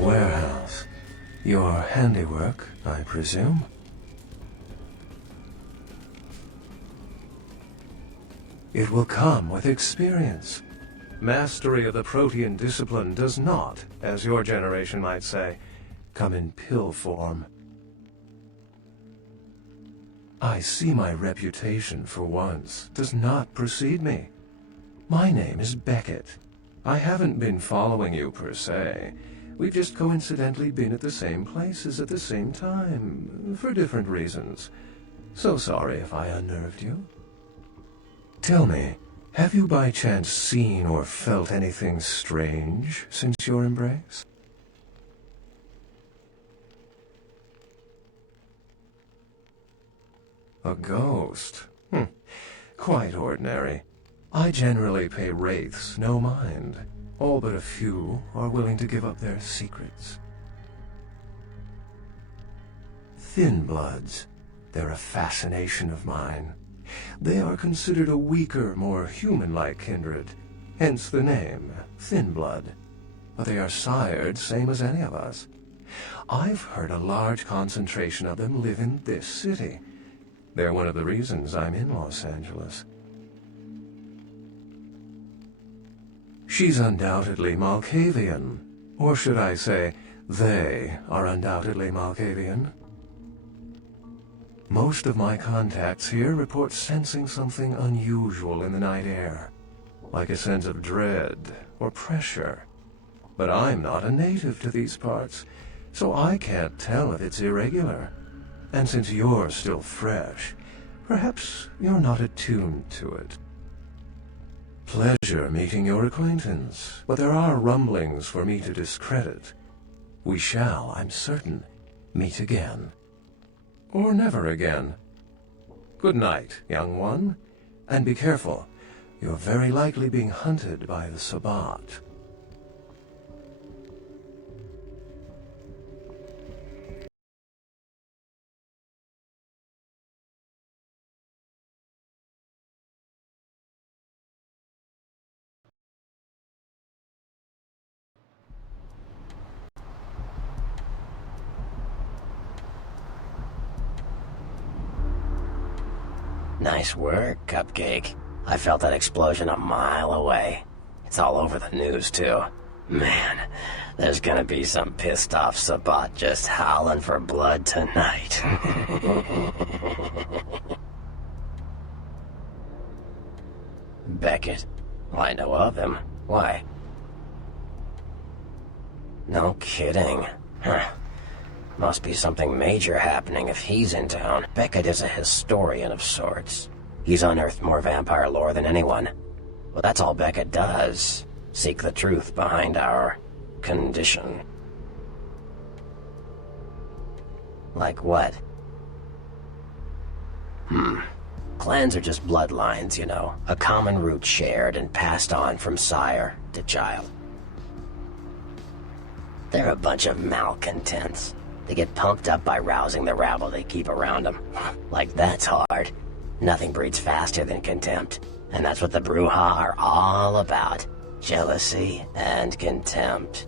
Warehouse. Your handiwork, I presume? It will come with experience. Mastery of the Protean discipline does not, as your generation might say, come in pill form. I see my reputation, for once, does not precede me. My name is Beckett. I haven't been following you per se. We've just coincidentally been at the same places at the same time, for different reasons. So sorry if I unnerved you. Tell me, have you by chance seen or felt anything strange since your embrace? A ghost? Quite ordinary. I generally pay wraiths no mind. All but a few are willing to give up their secrets. Thin bloods. They're a fascination of mine. They are considered a weaker, more human-like kindred, hence the name, Thin Blood. But they are sired same as any of us. I've heard a large concentration of them live in this city. They're one of the reasons I'm in Los Angeles. She's undoubtedly Malkavian. Or should I say, they are undoubtedly Malkavian. Most of my contacts here report sensing something unusual in the night air, like a sense of dread or pressure. But I'm not a native to these parts, so I can't tell if it's irregular. And since you're still fresh, perhaps you're not attuned to it. Pleasure meeting your acquaintance, but there are rumblings for me to discredit. We shall, I'm certain, meet again. Or never again. Good night, young one, and be careful. You're very likely being hunted by the Sabbat. Nice work, Cupcake. I felt that explosion a mile away. It's all over the news, too. Man, there's gonna be some pissed-off Sabbat just howling for blood tonight. Beckett? Well, I know of him. Why? No kidding. Huh. Must be something major happening if he's in town. Beckett is a historian of sorts. He's unearthed more vampire lore than anyone. Well, that's all Beckett does. Seek the truth behind our condition. Like what? Clans are just bloodlines, you know. A common root shared and passed on from sire to child. They're a bunch of malcontents. They get pumped up by rousing the rabble they keep around them. Like that's hard. Nothing breeds faster than contempt. And that's what the Bruja are all about. Jealousy and contempt.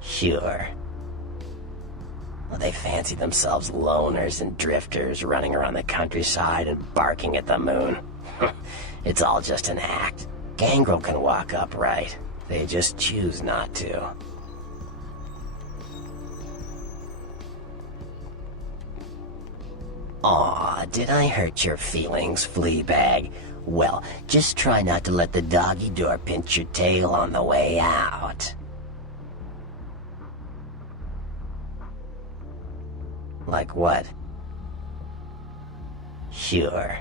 Sure. Well, they fancy themselves loners and drifters running around the countryside and barking at the moon. It's all just an act. Gangrel can walk upright. They just choose not to. Aw, did I hurt your feelings, Fleabag? Well, just try not to let the doggy door pinch your tail on the way out. Like what? Sure.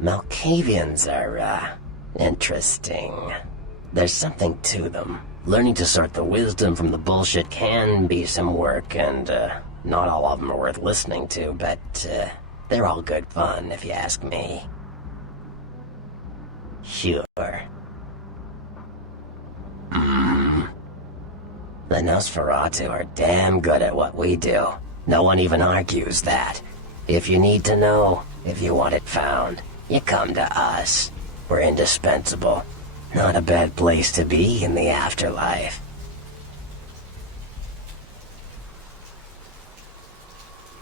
Malkavians are, interesting. There's something to them. Learning to sort the wisdom from the bullshit can be some work, and, Not all of them are worth listening to, but they're all good fun, if you ask me. Sure. The Nosferatu are damn good at what we do. No one even argues that. If you need to know, if you want it found, you come to us. We're indispensable. Not a bad place to be in the afterlife.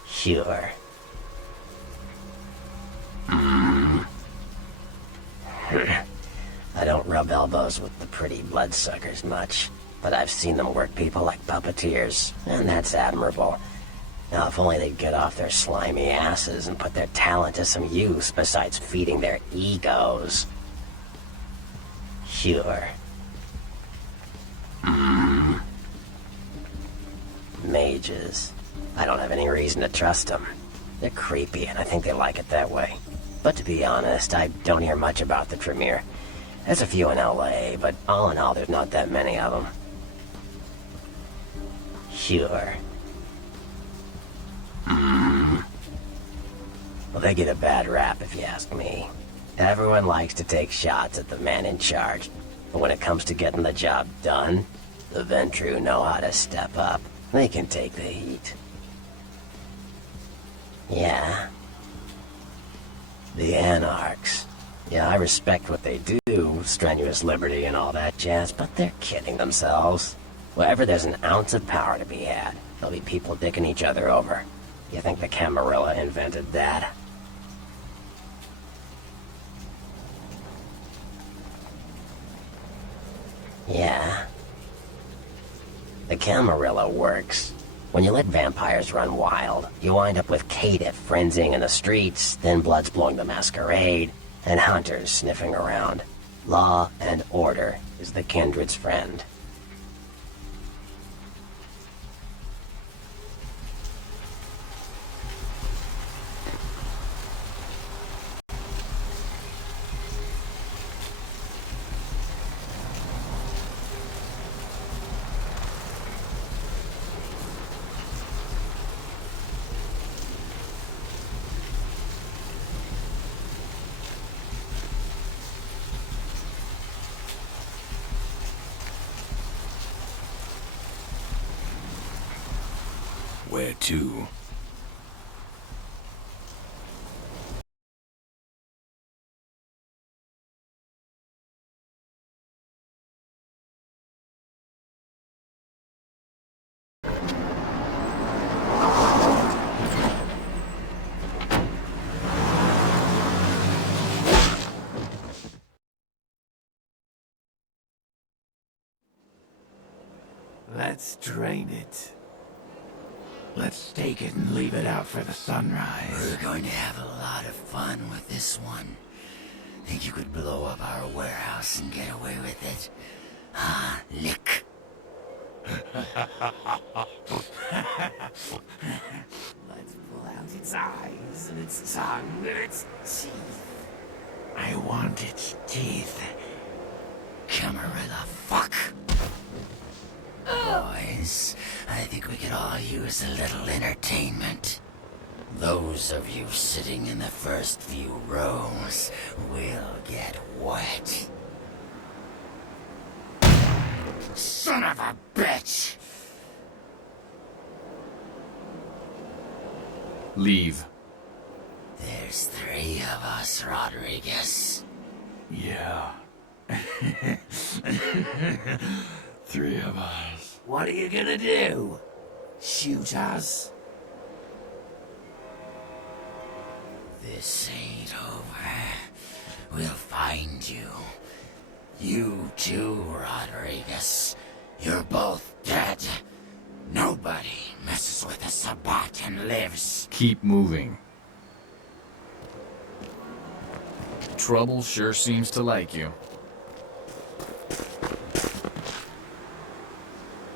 Sure. I don't rub elbows with the pretty bloodsuckers much, but I've seen them work people like puppeteers, and that's admirable. Now, if only they'd get off their slimy asses and put their talent to some use besides feeding their egos. Sure. Mages. I don't have any reason to trust them. They're creepy, and I think they like it that way. But to be honest, I don't hear much about the Tremere. There's a few in LA, but all in all, there's not that many of them. Sure. Well, they get a bad rap, if you ask me. Everyone likes to take shots at the man in charge, but when it comes to getting the job done, the Ventru know how to step up. They can take the heat. Yeah. The Anarchs. Yeah, I respect what they do, strenuous liberty and all that jazz, but they're kidding themselves. Wherever there's an ounce of power to be had, there'll be people dicking each other over. You think the Camarilla invented that? Yeah. The Camarilla works. When you let vampires run wild, you wind up with caitiff frenzying in the streets, then bloods blowing the Masquerade, and hunters sniffing around. Law and order is the kindred's friend. Where to? Let's drain it. Let's take it and leave it out for the sunrise. We're going to have a lot of fun with this one. Think you could blow up our warehouse and get away with it? Ah, lick. Let's pull out its eyes and its tongue and its teeth. I want its teeth. Camarilla, fuck. Boys, I think we could all use a little entertainment. Those of you sitting in the first few rows will get wet. Son of a bitch! Leave. There's 3 of us, Rodriguez. Yeah. 3 of us. What are you gonna do? Shoot us? This ain't over. We'll find you. You too, Rodriguez. You're both dead. Nobody messes with a Sabbat and lives. Keep moving. Trouble sure seems to like you.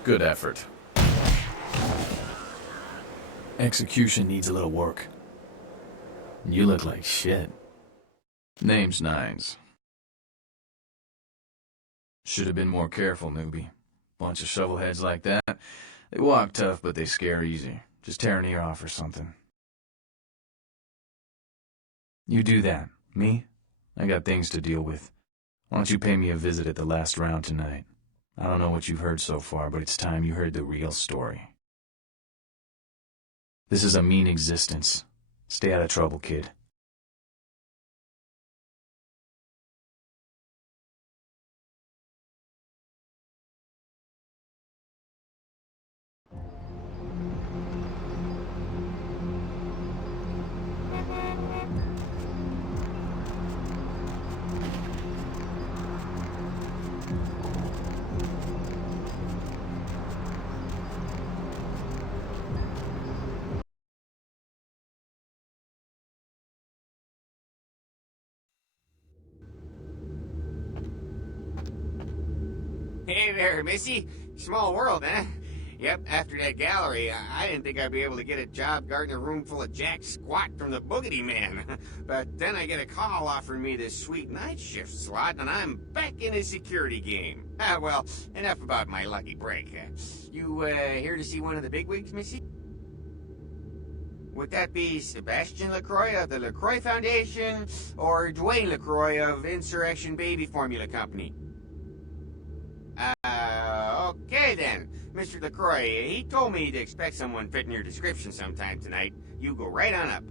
Good effort. Execution needs a little work. You look like shit. Name's Nines. Should have been more careful, newbie. Bunch of shovelheads like that. They walk tough, but they scare easy. Just tear an ear off or something. You do that. Me? I got things to deal with. Why don't you pay me a visit at the last round tonight? I don't know what you've heard so far, but it's time you heard the real story. This is a mean existence. Stay out of trouble, kid. Hey there, Missy. Small world, huh? Yep, after that gallery, I didn't think I'd be able to get a job guarding a room full of jack squat from the Boogity Man. But then I get a call offering me this sweet night shift slot, and I'm back in the security game. Well, enough about my lucky break. You here to see one of the bigwigs, Missy? Would that be Sebastian LaCroix of the LaCroix Foundation, or Dwayne LaCroix of Insurrection Baby Formula Company? Okay then. Mr. LaCroix, he told me to expect someone fitting your description sometime tonight. You go right on up.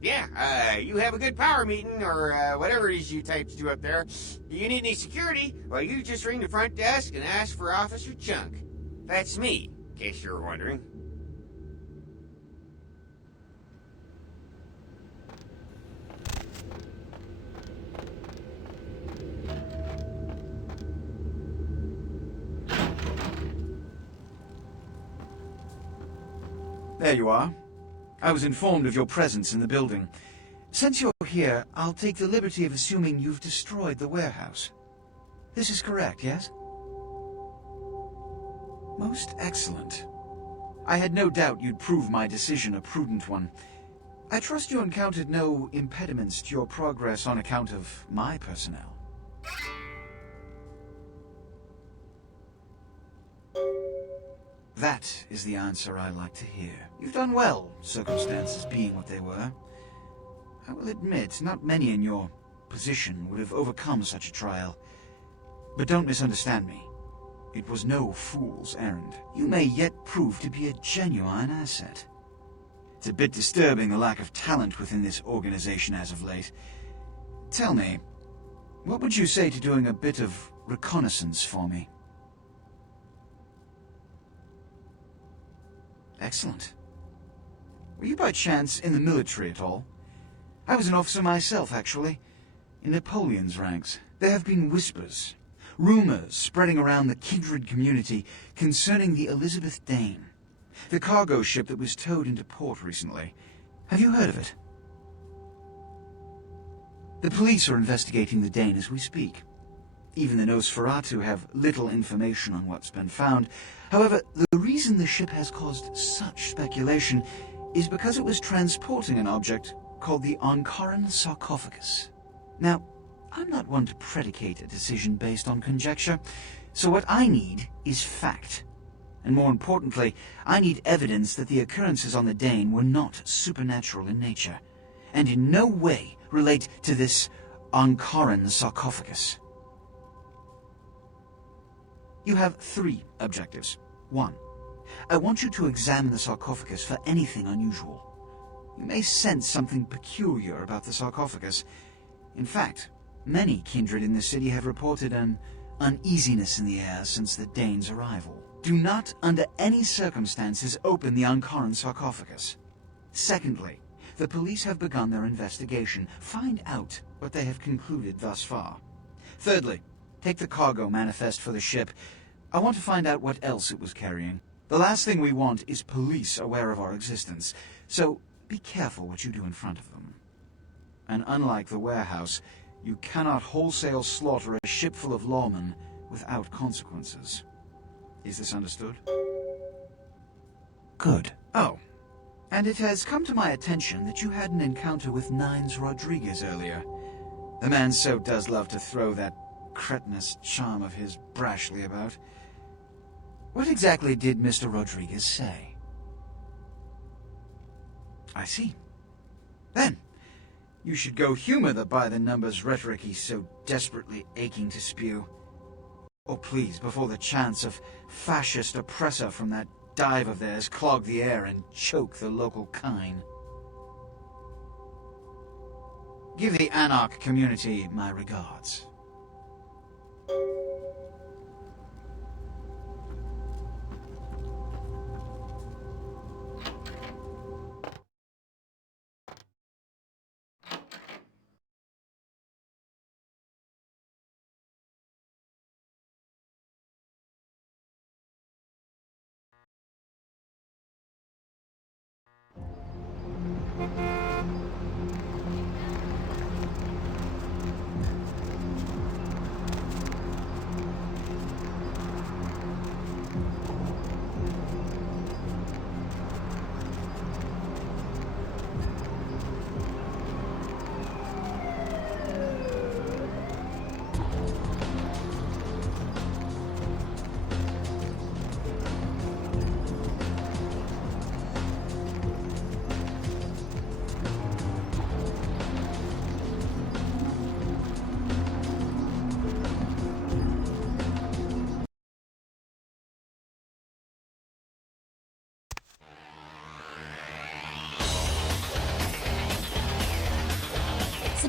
Yeah, you have a good power meeting, or whatever it is you types do up there. You need any security? Well, you just ring the front desk and ask for Officer Chunk. That's me, in case you were wondering. There you are. I was informed of your presence in the building. Since you're here, I'll take the liberty of assuming you've destroyed the warehouse. This is correct, yes? Most excellent. I had no doubt you'd prove my decision a prudent one. I trust you encountered no impediments to your progress on account of my personnel. That is the answer I like to hear. You've done well, circumstances being what they were. I will admit, not many in your position would have overcome such a trial. But don't misunderstand me. It was no fool's errand. You may yet prove to be a genuine asset. It's a bit disturbing the lack of talent within this organization as of late. Tell me, what would you say to doing a bit of reconnaissance for me? Excellent. Were you by chance in the military at all? I was an officer myself, actually. In Napoleon's ranks. There have been whispers, rumors spreading around the kindred community concerning the Elizabeth Dane, the cargo ship that was towed into port recently. Have you heard of it? The police are investigating the Dane as we speak. Even the Nosferatu have little information on what's been found. However, the reason the ship has caused such speculation is because it was transporting an object called the Ankaran sarcophagus. Now, I'm not one to predicate a decision based on conjecture, so what I need is fact. And more importantly, I need evidence that the occurrences on the Dane were not supernatural in nature, and in no way relate to this Ankaran sarcophagus. You have 3 objectives. 1. I want you to examine the sarcophagus for anything unusual. You may sense something peculiar about the sarcophagus. In fact, many kindred in the city have reported an uneasiness in the air since the Dane's arrival. Do not, under any circumstances, open the Ankaran sarcophagus. Secondly, the police have begun their investigation. Find out what they have concluded thus far. Thirdly, take the cargo manifest for the ship. I want to find out what else it was carrying. The last thing we want is police aware of our existence, so be careful what you do in front of them. And unlike the warehouse, you cannot wholesale slaughter a ship full of lawmen without consequences. Is this understood? Good. Oh, and it has come to my attention that you had an encounter with Nines Rodriguez earlier. The man so does love to throw that cretinous charm of his brashly about. What exactly did Mr. Rodriguez say? I see. Then, you should go humor the by-the-numbers rhetoric he's so desperately aching to spew. Or please, before the chants of fascist oppressor from that dive of theirs clog the air and choke the local kine. Give the Anarch community my regards.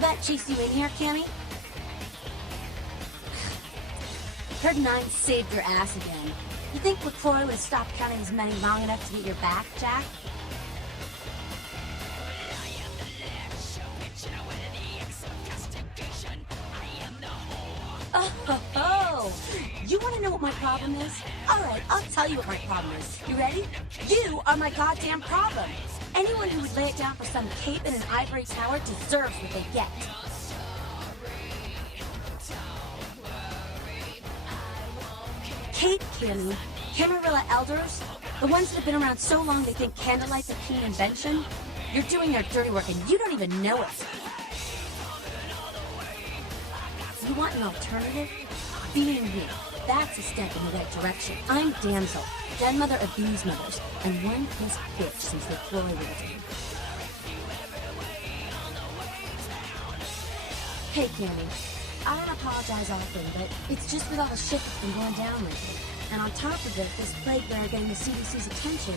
That chased you in here, Cammy? Heard Nine saved your ass again. You think LaCroix would have stopped counting his money long enough to get your back, Jack? Oh, you want to know what my problem is? Alright, I'll tell you what my problem is. You ready? You are my goddamn problem! Anyone who would lay it down for some cape in an ivory tower deserves what they get. Cape, Cammy. Camarilla elders? The ones that have been around so long they think candlelight's a keen invention? You're doing their dirty work and you don't even know it. You want an alternative? Being me. That's a step in the right direction. I'm Damsel, den mother of these mothers, and one pissed bitch since the Floyd religion. Hey, Cammy. I don't apologize often, but it's just with all the shit that's been going down lately. And on top of it, this plague bear getting the CDC's attention,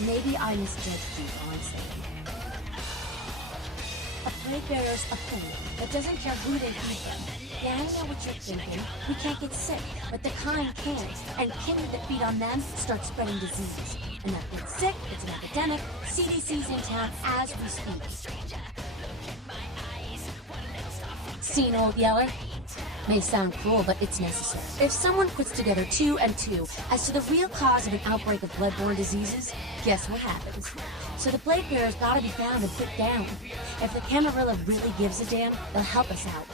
maybe I misjudged you, honestly. A plague bearer's a thing that doesn't care who they feed them. Yeah, I know what you're thinking. We can't get sick, but the kind can. And kindred that feed on them start spreading disease. And that gets sick, it's an epidemic. CDC's in town as we speak. Seen, old yeller? May sound cruel, but it's necessary. If someone puts together 2 and 2 as to the real cause of an outbreak of bloodborne diseases, guess what happens? So the plague bearer's gotta be found and put down. If the Camarilla really gives a damn, they'll help us out.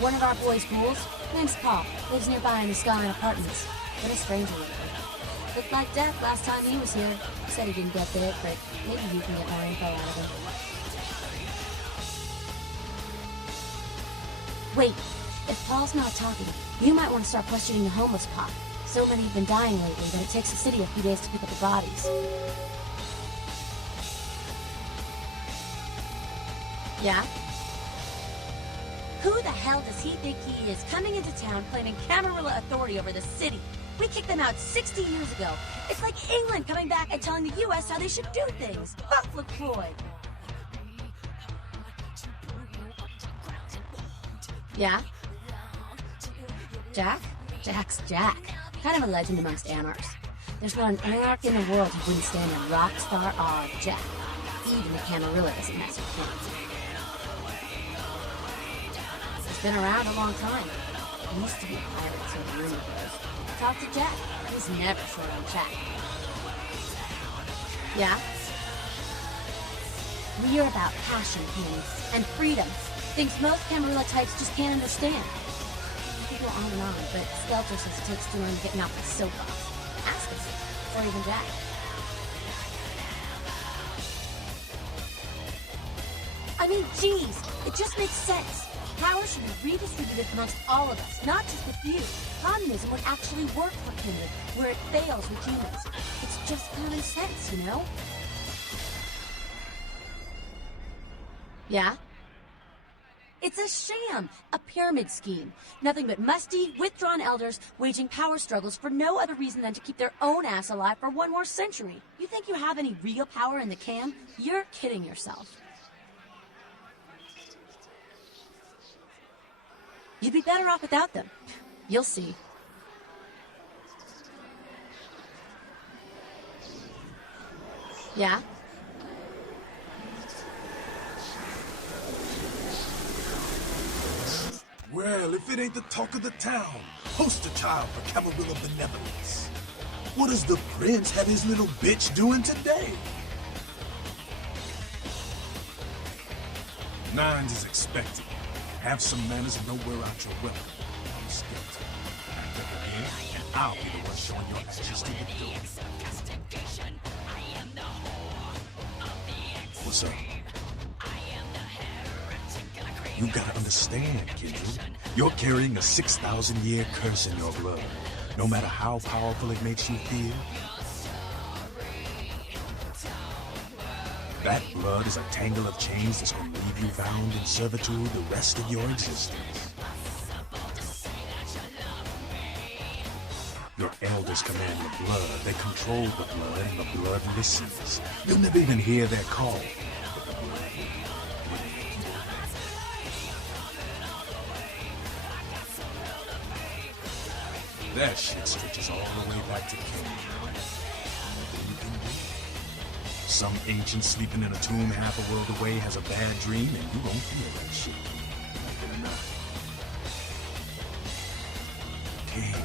One of our boys' ghouls, name's Paul, lives nearby in the Skyline Apartments. Been a stranger lately. Looked like death last time he was here. Said he didn't get bit, but maybe you can get more info out of him. Wait, if Paul's not talking, you might want to start questioning the homeless pot. So many have been dying lately that it takes the city a few days to pick up the bodies. Yeah? Who the hell does he think he is, coming into town claiming Camarilla authority over the city? We kicked them out 60 years ago. It's like England coming back and telling the U.S. how they should do things. Fuck LaCroix. Yeah? Jack? Jack's Jack. Kind of a legend amongst anarchs. There's not an anarch in the world who wouldn't stand a rock star awe of Jack. Even the Camarilla doesn't mess with him. He's been around a long time. He used to be a pirate, so the rumor goes. Talk to Jack. He's never short on chat. Yeah? We're about passion, Penny, and freedom. Things most Camarilla types just can't understand. We could go on and on, but Skelter says it takes too long getting off the soapbox. Ask us, or even Jack. I mean, geez, it just makes sense. Power should be redistributed amongst all of us, not just the few. Communism would actually work for Kindred, where it fails with humans. It's just common sense, you know? Yeah? It's a sham, a pyramid scheme. Nothing but musty, withdrawn elders waging power struggles for no other reason than to keep their own ass alive for one more century. You think you have any real power in the cam? You're kidding yourself. You'd be better off without them. You'll see. Yeah? Well, if it ain't the talk of the town, poster child for Camarilla benevolence. What does the prince have his little bitch doing today? Nines is expected. Have some manners and know where out your weapon. I'm skeleton. Act up again, and I'll be the one showing your actions to the door. What's up? You gotta understand, Kindred. You're carrying a 6,000-year curse in your blood. No matter how powerful it makes you feel. That blood is a tangle of chains that's gonna leave you bound in servitude the rest of your existence. Your elders command the blood. They control the blood, and the blood listens. You'll never even hear their call. That shit stretches all the way back to King. Nothing you can do. Some ancient sleeping in a tomb half a world away has a bad dream, and you won't feel that shit. Like it or not. King,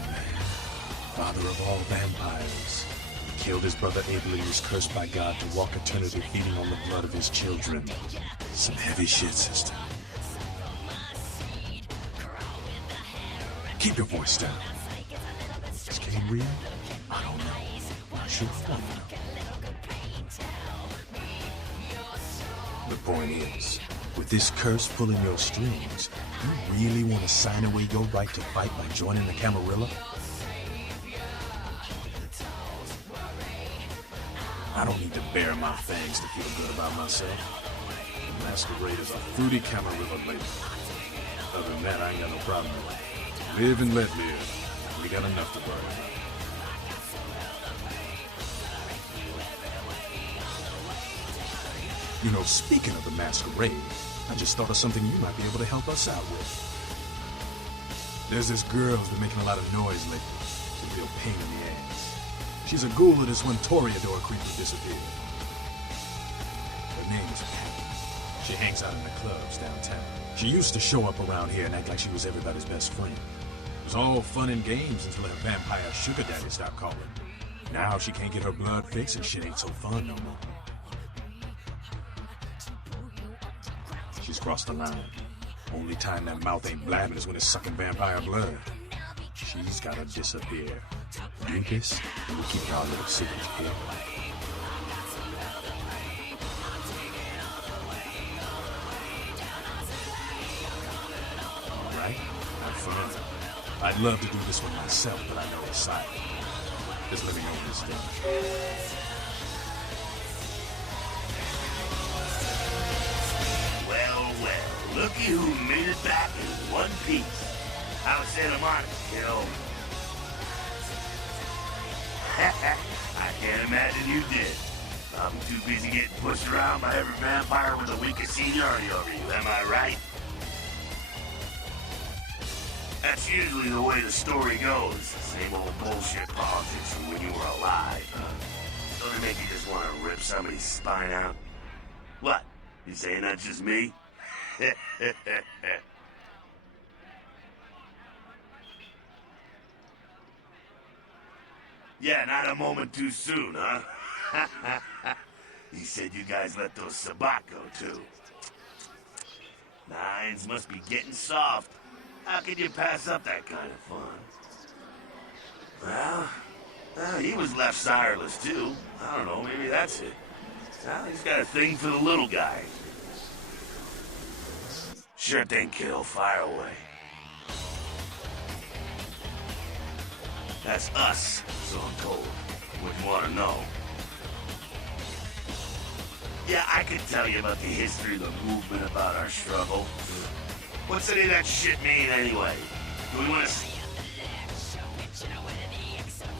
father of all vampires, killed his brother Abel and was cursed by God to walk eternity feeding on the blood of his children. Some heavy shit, sister. Keep your voice down. Is Kane real? I don't know. Not sure I want to know. The point is, with this curse pulling your strings, you really want to sign away your right to fight by joining the Camarilla? I don't need to bare my fangs to feel good about myself. The Masquerade is a fruity Camarilla lady. Other than that, I ain't got no problem with it. Live and let live. We got enough to worry about. You know, speaking of the Masquerade, I just thought of something you might be able to help us out with. There's this girl who's been making a lot of noise lately. She's a real pain in the ass. She's a ghoul of this one Toreador creep who disappeared. Her name is Patty. She hangs out in the clubs downtown. She used to show up around here and act like she was everybody's best friend. It was all fun and games until her vampire sugar daddy stopped calling. Now she can't get her blood fixed and shit ain't so fun no more. She's crossed the line. Only time that mouth ain't blabbing is when it's sucking vampire blood. She's gotta disappear. Do this, and we'll keep our little secrets here. Alright, have fun. I'd love to do this one myself, but I know it's silent. Just let me know when it's done. Looky who made it back in one piece. How's Santa Monica, kiddo? I can't imagine you did. I'm too busy getting pushed around by every vampire with the weakest seniority over you, am I right? That's usually the way the story goes. Same old bullshit politics from when you were alive. Don't it make you just want to rip somebody's spine out? What? You saying that's just me? Yeah, not a moment too soon, huh? You said you guys let those Sabat go, too. Nines must be getting soft. How could you pass up that kind of fun? Well, he was left sireless, too. I don't know, maybe that's it. Well, he's got a thing for the little guy. Sure thing, kiddo. Fire away. That's us, so I'm told. What you want to know? Yeah, I could tell you about the history of the movement, about our struggle. What's any of that shit mean anyway? Do we want to...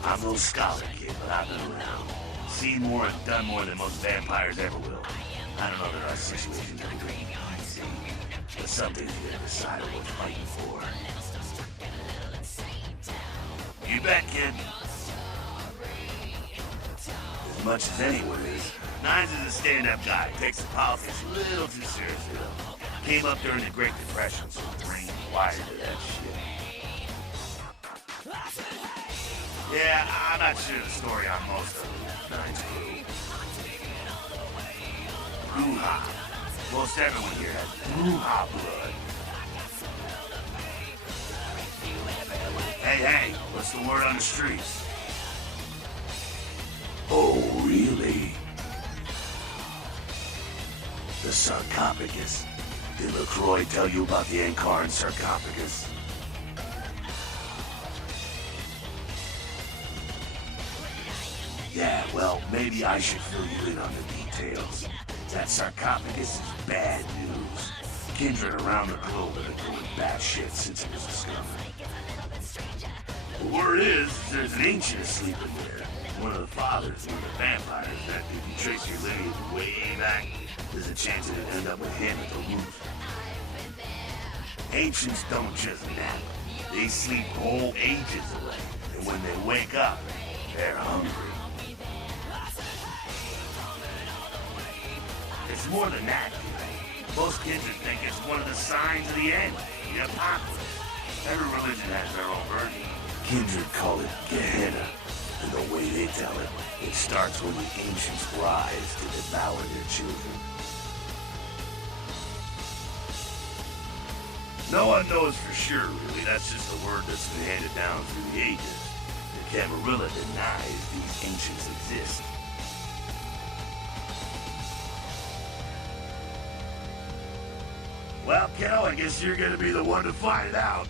I'm no scholar, kid, but I've been around. Seen more and done more than most vampires ever will. I don't know that our situations are great, easy, but something's gonna decide what we're fighting for. You bet, kid. As much as anyone is. Nines is a stand-up guy. Takes the politics a little too seriously, though. Came up during the Great Depression, so his brain wired to that shit. Yeah, I'm not sure the story on most of the Nines crew. Bruja. Most everyone here has Bruja blood. Hey, what's the word on the streets? Oh, really? The sarcophagus. Did LaCroix tell you about the Ankaran sarcophagus? Yeah, well, maybe I should fill you in on the details. That sarcophagus is bad news. Kindred around the globe have been going batshit since it was discovered. The word is, there's an ancient asleep in there. One of the fathers of the vampires that, if you trace your lineage way back, there's a chance it'd end up with him at the root. Ancients don't just nap. They sleep whole ages away. And when they wake up, they're hungry. It's more than that, you know. Most kindred think it's one of the signs of the end, the apocalypse. Every religion has their own version. Kindred call it Gehenna, and the way they tell it, it starts when the ancients rise to devour their children. No one knows for sure, really. That's just a word that's been handed down through the ages. The Camarilla denies these ancients exist. Well, kiddo, I guess you're gonna be the one to find it out.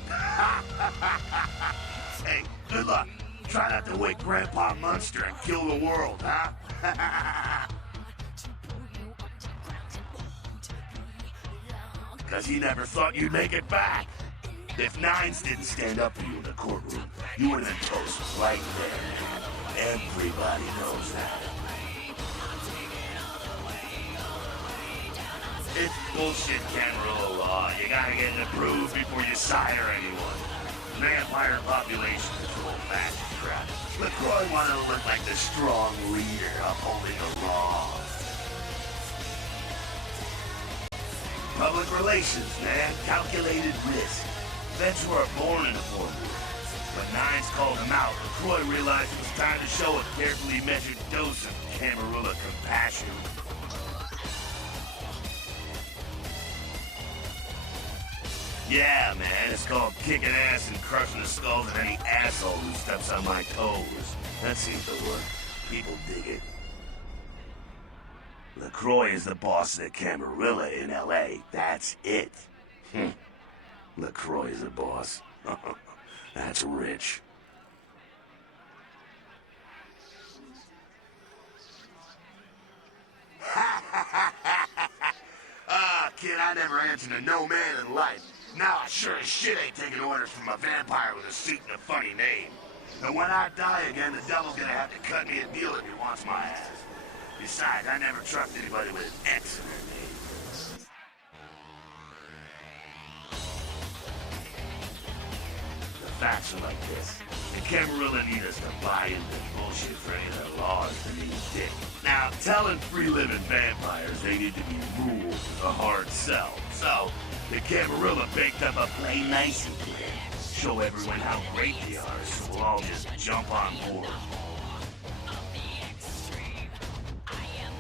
Hey, good luck. Try not to wake Grandpa Munster and kill the world, huh? Because he never thought you'd make it back. If Nines didn't stand up for you in the courtroom, you would have been toast right there, man. Everybody knows that. It's bullshit Gangrel law. You gotta get it approved before you sire anyone. Vampire population control fascist crap. LaCroix wanted to look like the strong leader upholding the law. Public relations, man. Calculated risk. Vets were born in a formula. When Nines called him out, LaCroix realized it was time to show a carefully measured dose of Camarilla compassion. Yeah, man, it's called kicking ass and crushing the skulls of any asshole who steps on my toes. That seems to work. People dig it. LaCroix is the boss of the Camarilla in L.A. That's it. LaCroix is the boss. That's rich. Kid, I never answered to no man in life. Now I sure as shit ain't taking orders from a vampire with a suit and a funny name. And when I die again, the devil's gonna have to cut me a deal if he wants my ass. Besides, I never trust anybody with an X in their name. The facts are like this. The Camarilla need us to buy into bullshit for any of their laws to mean dick. Now, telling free-living vampires they need to be ruled is a hard sell. So, the Camarilla baked up a play nicey plan. Show everyone how great they are, so we'll all just jump on board.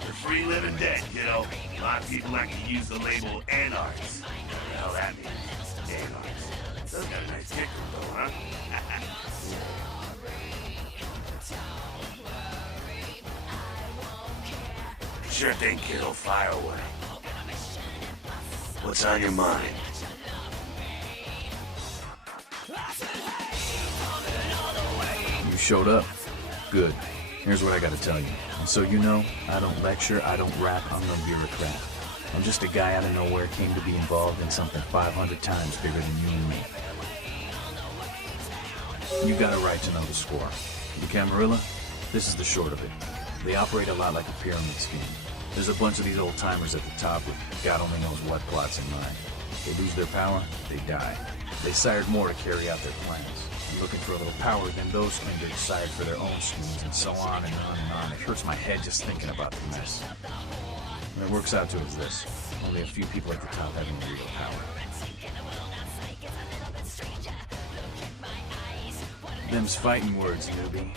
The free-living dead, kiddo. A lot of people like to use the label anarchs. What the hell that means? Anarchs. Those got a nice kicker, though, huh? Sure thing, kiddo. Fire away. What's on your mind? You showed up. Good. Here's what I gotta tell you. And so you know, I don't lecture, I don't rap, I'm no bureaucrat. I'm just a guy out of nowhere came to be involved in something 500 times bigger than you and me. You got a right to know the score. The Camarilla, this is the short of it. They operate a lot like a pyramid scheme. There's a bunch of these old-timers at the top with God only knows what plots in mind. They lose their power, they die. They sired more to carry out their plans. Looking for a little power, then those claim to decide for their own schemes, and so on and on and on. It hurts my head just thinking about the mess. And it works out to is this. Only a few people at the top having real power. Them's fighting words, newbie.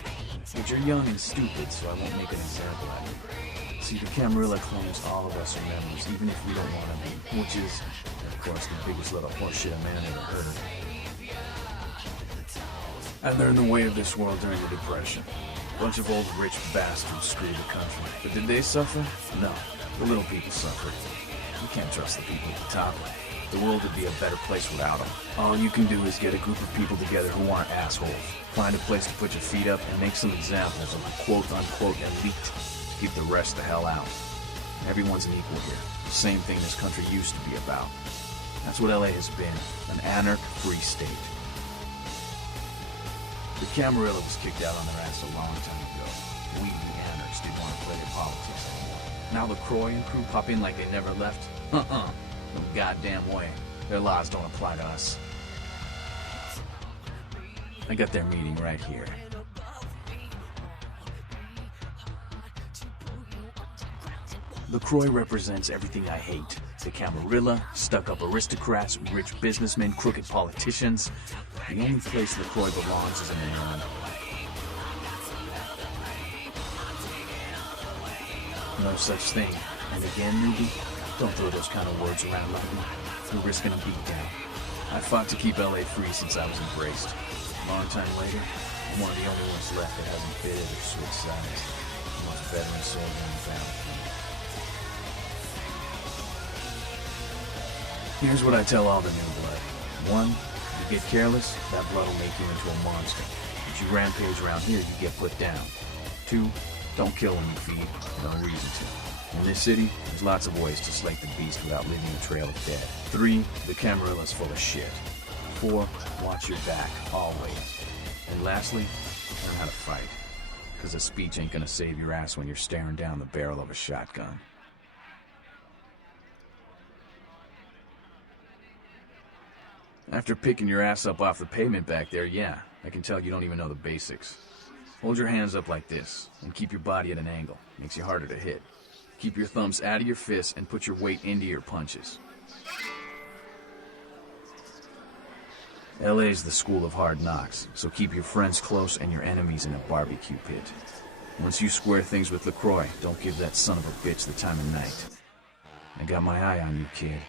But you're young and stupid, so I won't make an example out of you. See, the Camarilla claims all of us are members, even if we don't want to be, which is, of course, the biggest little horseshit a man ever heard. I learned the way of this world during the Depression. A bunch of old rich bastards screwed the country. But did they suffer? No. The little people suffered. You can't trust the people at the top. The world would be a better place without them. All you can do is get a group of people together who aren't assholes. Find a place to put your feet up and make some examples of the quote-unquote elite. Keep the rest the hell out. Everyone's an equal here. The same thing this country used to be about. That's what LA has been. An anarch-free state. The Camarilla was kicked out on their ass a long time ago. We, the anarchs, didn't want to play their politics anymore. Now LaCroix and crew pop in like they never left? No goddamn way. Their laws don't apply to us. I got their meeting right here. LaCroix represents everything I hate. The Camarilla, stuck-up aristocrats, rich businessmen, crooked politicians. The only place LaCroix belongs is in the room. No such thing. And again, newbie, don't throw those kind of words around like me. You're risking a beatdown. I fought to keep LA free since I was embraced. A long time later, I'm one of the only ones left that hasn't fitted or switched sides. The most veteran soldier in the battlefield. Here's what I tell all the new blood. 1, you get careless, that blood will make you into a monster. If you rampage around here, you get put down. 2, don't kill when you feed, no reason to. In this city, there's lots of ways to slake the beast without leaving a trail of dead. 3, the Camarilla's full of shit. 4, watch your back, always. And lastly, learn how to fight. Because a speech ain't gonna save your ass when you're staring down the barrel of a shotgun. After picking your ass up off the pavement back there, yeah, I can tell you don't even know the basics. Hold your hands up like this, and keep your body at an angle. Makes you harder to hit. Keep your thumbs out of your fists and put your weight into your punches. LA's the school of hard knocks, so keep your friends close and your enemies in a barbecue pit. Once you square things with LaCroix, don't give that son of a bitch the time of night. I got my eye on you, kid.